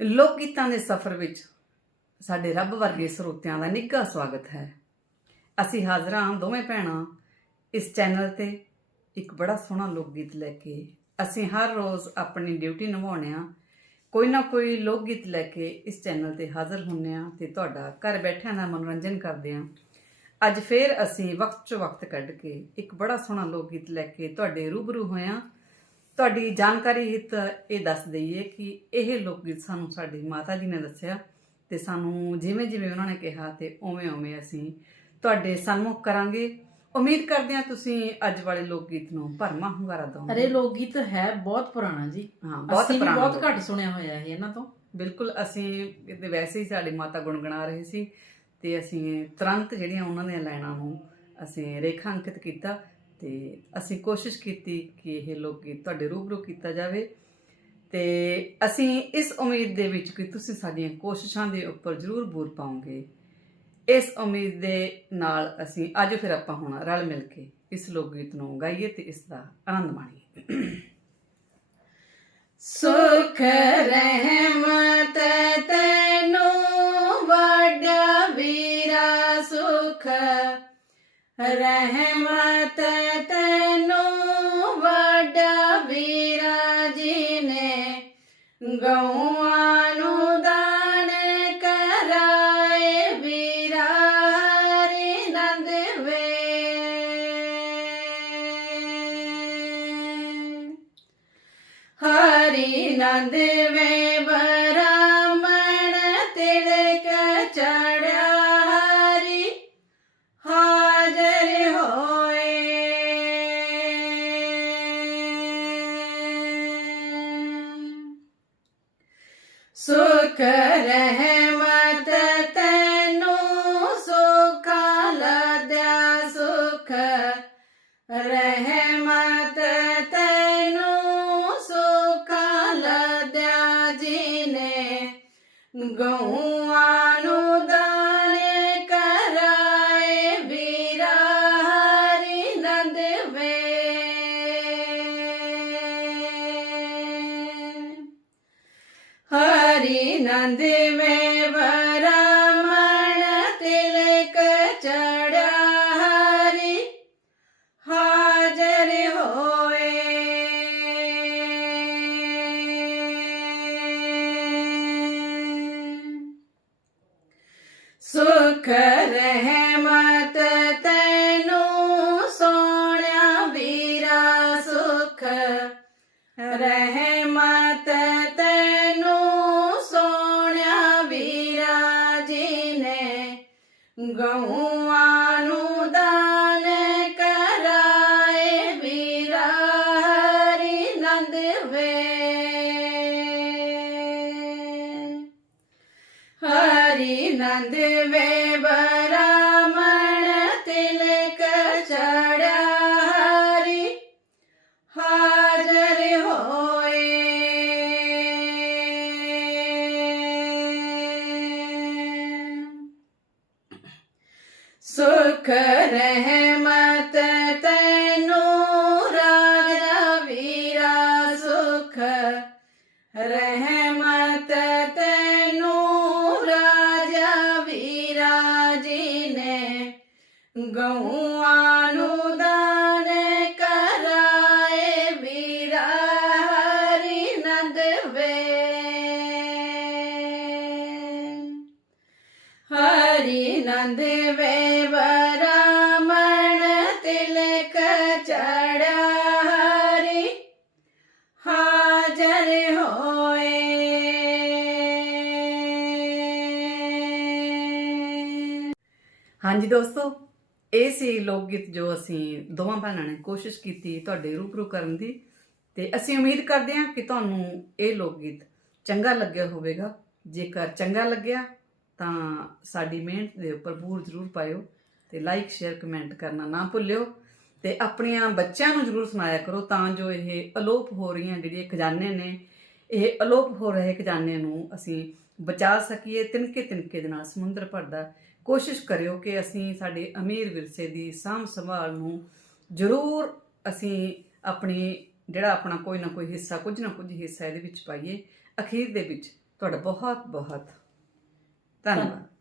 ਲੋਕ ਗੀਤਾਂ ਦੇ ਸਫ਼ਰ ਵਿੱਚ ਸਾਡੇ ਰੱਬ ਵਰਗੇ ਸਰੋਤਿਆਂ ਦਾ ਨਿੱਘਾ ਸਵਾਗਤ ਹੈ। ਅਸੀਂ ਹਾਜ਼ਰ ਹਾਂ ਦੋਵੇਂ ਭੈਣਾਂ ਇਸ ਚੈਨਲ ਤੇ ਇੱਕ ਬੜਾ ਸੋਹਣਾ ਲੋਕ ਗੀਤ ਲੈ ਕੇ। ਅਸੀਂ ਹਰ ਰੋਜ਼ ਆਪਣੀ ਡਿਊਟੀ ਨਿਭਾਉਂਦੇ ਹਾਂ। ਕੋਈ ਨਾ ਕੋਈ ਲੋਕ ਗੀਤ ਲੈ ਕੇ ਇਸ ਚੈਨਲ ਤੇ ਹਾਜ਼ਰ ਹੁੰਨੇ ਆ ਤੇ ਤੁਹਾਡਾ ਘਰ ਬੈਠਿਆਂ ਦਾ ਮਨੋਰੰਜਨ ਕਰਦੇ ਹਾਂ। ਅੱਜ ਫੇਰ ਅਸੀਂ ਵਕਤ ਚੋਂ ਵਕਤ ਕੱਢ ਕੇ ਇੱਕ ਬੜਾ ਸੋਹਣਾ ਲੋਕ ਗੀਤ ਲੈ ਕੇ ਤੁਹਾਡੇ ਰੂਬਰੂ ਹੋਇਆ ਤੁਹਾਡੀ ਜਾਣਕਾਰੀ ਹਿੱਤ ਇਹ ਦੱਸ ਦਈਏ ਕਿ ਇਹ ਲੋਕ ਗੀਤ ਸਾਨੂੰ ਸਾਡੀ ਮਾਤਾ ਜੀ ਨੇ ਦੱਸਿਆ ਤੇ ਸਾਨੂੰ ਜਿਵੇਂ ਜਿਵੇਂ ਉਹਨਾਂ ਨੇ ਕਿਹਾ ਤੇ ਉਵੇਂ ਉਵੇਂ ਅਸੀਂ ਤੁਹਾਡੇ ਸਨਮੁਖ ਕਰਾਂਗੇ। ਉਮੀਦ ਕਰਦੇ ਹਾਂ ਤੁਸੀਂ ਅੱਜ ਵਾਲੇ ਲੋਕ ਗੀਤ ਨੂੰ ਭਰਮਾ ਹੁੰਗਾਰਾ ਦਿਓਗੇ ਅਰੇ ਲੋਕ ਗੀਤ ਹੈ ਬਹੁਤ ਪੁਰਾਣਾ ਜੀ। ਹਾਂ ਬਹੁਤ ਪੁਰਾਣਾ ਬਹੁਤ ਘੱਟ ਸੁਣਿਆ ਹੋਇਆ ਹੈ ਇਹਨਾਂ ਤੋਂ। ਬਿਲਕੁਲ ਅਸੀਂ ਵੈਸੇ ਹੀ ਸਾਡੀ ਮਾਤਾ ਗੁਣਗੁਣਾ ਰਹੇ ਸੀ ਤੇ ਅਸੀਂ ਤੁਰੰਤ ਜਿਹੜੀਆਂ ਉਹਨਾਂ ਦੀਆਂ ਲਾਈਨਾਂ ਨੂੰ ਅਸੀਂ ਰੇਖਾਂਕਿਤ ਕੀਤਾ। ਤੇ ਅਸੀਂ ਕੋਸ਼ਿਸ਼ ਕੀਤੀ ਕਿ ਇਹ ਲੋਕ ਗੀਤ ਤੁਹਾਡੇ ਰੂਬਰੂ ਕੀਤਾ ਜਾਵੇ। ਤੇ ਅਸੀਂ ਇਸ ਉਮੀਦ ਦੇ ਵਿੱਚ ਕਿ ਤੁਸੀਂ ਸਾਡੀਆਂ ਕੋਸ਼ਿਸ਼ਾਂ ਦੇ ਉੱਪਰ ਜ਼ਰੂਰ ਬੂਰ ਪਾਓਗੇ। ਇਸ ਉਮੀਦ ਦੇ ਨਾਲ ਅਸੀਂ ਅੱਜ ਫਿਰ ਆਪਾਂ ਹੁਣ ਰਲ ਮਿਲ ਕੇ ਇਸ ਲੋਕ ਗੀਤ ਨੂੰ ਗਾਈਏ ਤੇ ਇਸ ਦਾ ਆਨੰਦ ਮਾਣੀਏ। ਸੁਖ ਰਹਿਮਤ ਤੈਨੂੰ, ਵੱਡਾ ਵੀਰਾ ਸੁਖ। ਰਹਿਮਤ ਗਊਆਂ ਨੂੰ ਦਾਨ ਕਰਾਏ ਵੀਰਾ ਹਰੀ ਨੰਦ ਸੁਖ ਰਹਿਮਤ ਤੈਨੂੰ ਸੁਖਾ ਲਦਿਆ ਸੁਖ। ਰਹਿਮਤ ਤੈਨੂੰ ਸੁਖਾ ਲਦਿਆ ਜੀ ਨੇ ਹਰੀ ਨੰਦ ਵੇ ਬਰਾਮਣ ਤਿਲਕ ਚੜਿਆ ਹਰੀ ਹਾਜ਼ਰ ਹੋਏ ਗਊਆਂ ਨੂੰ ਦਾਨ ਕਰਾਏ ਵੀਰਾ ਹਰੀ ਨੰਦ ਵੇ। ਹਰੀ ਨੰਦ ਸੁਖ ਰਹਿਮਤ ਤੈਨੂੰ ਰਾਜਾ ਵੀਰਾ ਸੁਖ ਰਹਿਮਤ ਤੈਨੂੰ ਰਾਜਾ ਵੀਰਾ ਜੀ ਨੇ ਗਊਆਂ ਹਾਂਜੀ ਦੋਸਤੋ, ਇਹ ਸੀ ਲੋਕ ਗੀਤ ਜੋ ਅਸੀਂ ਦੋਵਾਂ ਭੈਣਾਂ ਨੇ ਕੋਸ਼ਿਸ਼ ਕੀਤੀ ਤੁਹਾਡੇ ਰੂਬਰੂ ਕਰਨ ਦੀ ਤੇ ਅਸੀਂ ਉਮੀਦ ਕਰਦੇ ਹਾਂ ਕਿ ਤੁਹਾਨੂੰ ਇਹ ਲੋਕ ਗੀਤ ਚੰਗਾ ਲੱਗਿਆ ਹੋਵੇਗਾ। ਜੇਕਰ ਚੰਗਾ ਲੱਗਿਆ, ਤਾਂ ਸਾਡੀ ਮਿਹਨਤ ਦੇ ਉੱਪਰ ਬੂਰ ਜ਼ਰੂਰ ਪਾਇਓ ਤੇ ਲਾਈਕ, ਸ਼ੇਅਰ, ਕਮੈਂਟ ਕਰਨਾ ਨਾ ਭੁੱਲਿਓ ਤੇ ਆਪਣੀਆਂ ਬੱਚਿਆਂ ਨੂੰ ਜ਼ਰੂਰ ਸੁਣਾਇਆ ਕਰੋ ਤਾਂ ਜੋ ਇਹ ਅਲੋਪ ਹੋ ਰਹੀਆਂ ਜਿਹੜੀਆਂ ਖਜ਼ਾਨੇ ਨੇ, ਇਹ ਅਲੋਪ ਹੋ ਰਹੇ ਖਜ਼ਾਨੇ ਨੂੰ ਅਸੀਂ ਬਚਾ ਸਕੀਏ, ਤਿਨਕੇ ਤਿਨਕੇ ਦੇ ਨਾਲ ਸਮੁੰਦਰ ਭਰਦਾ ਕੋਸ਼ਿਸ਼ ਕਰਿਓ ਕਿ ਅਸੀਂ ਸਾਡੇ ਅਮੀਰ ਵਿਰਸੇ ਦੀ ਸਾਂਭ ਸੰਭਾਲ ਨੂੰ ਜ਼ਰੂਰ ਅਸੀਂ ਆਪਣੀ ਜਿਹੜਾ ਆਪਣਾ ਕੋਈ ਨਾ ਕੋਈ ਹਿੱਸਾ, ਕੁਝ ਨਾ ਕੁਝ ਹਿੱਸਾ ਇਹਦੇ ਵਿੱਚ ਪਾਈਏ। ਅਖੀਰ ਦੇ ਵਿੱਚ ਤੁਹਾਡਾ ਬਹੁਤ ਬਹੁਤ ਧੰਨਵਾਦ।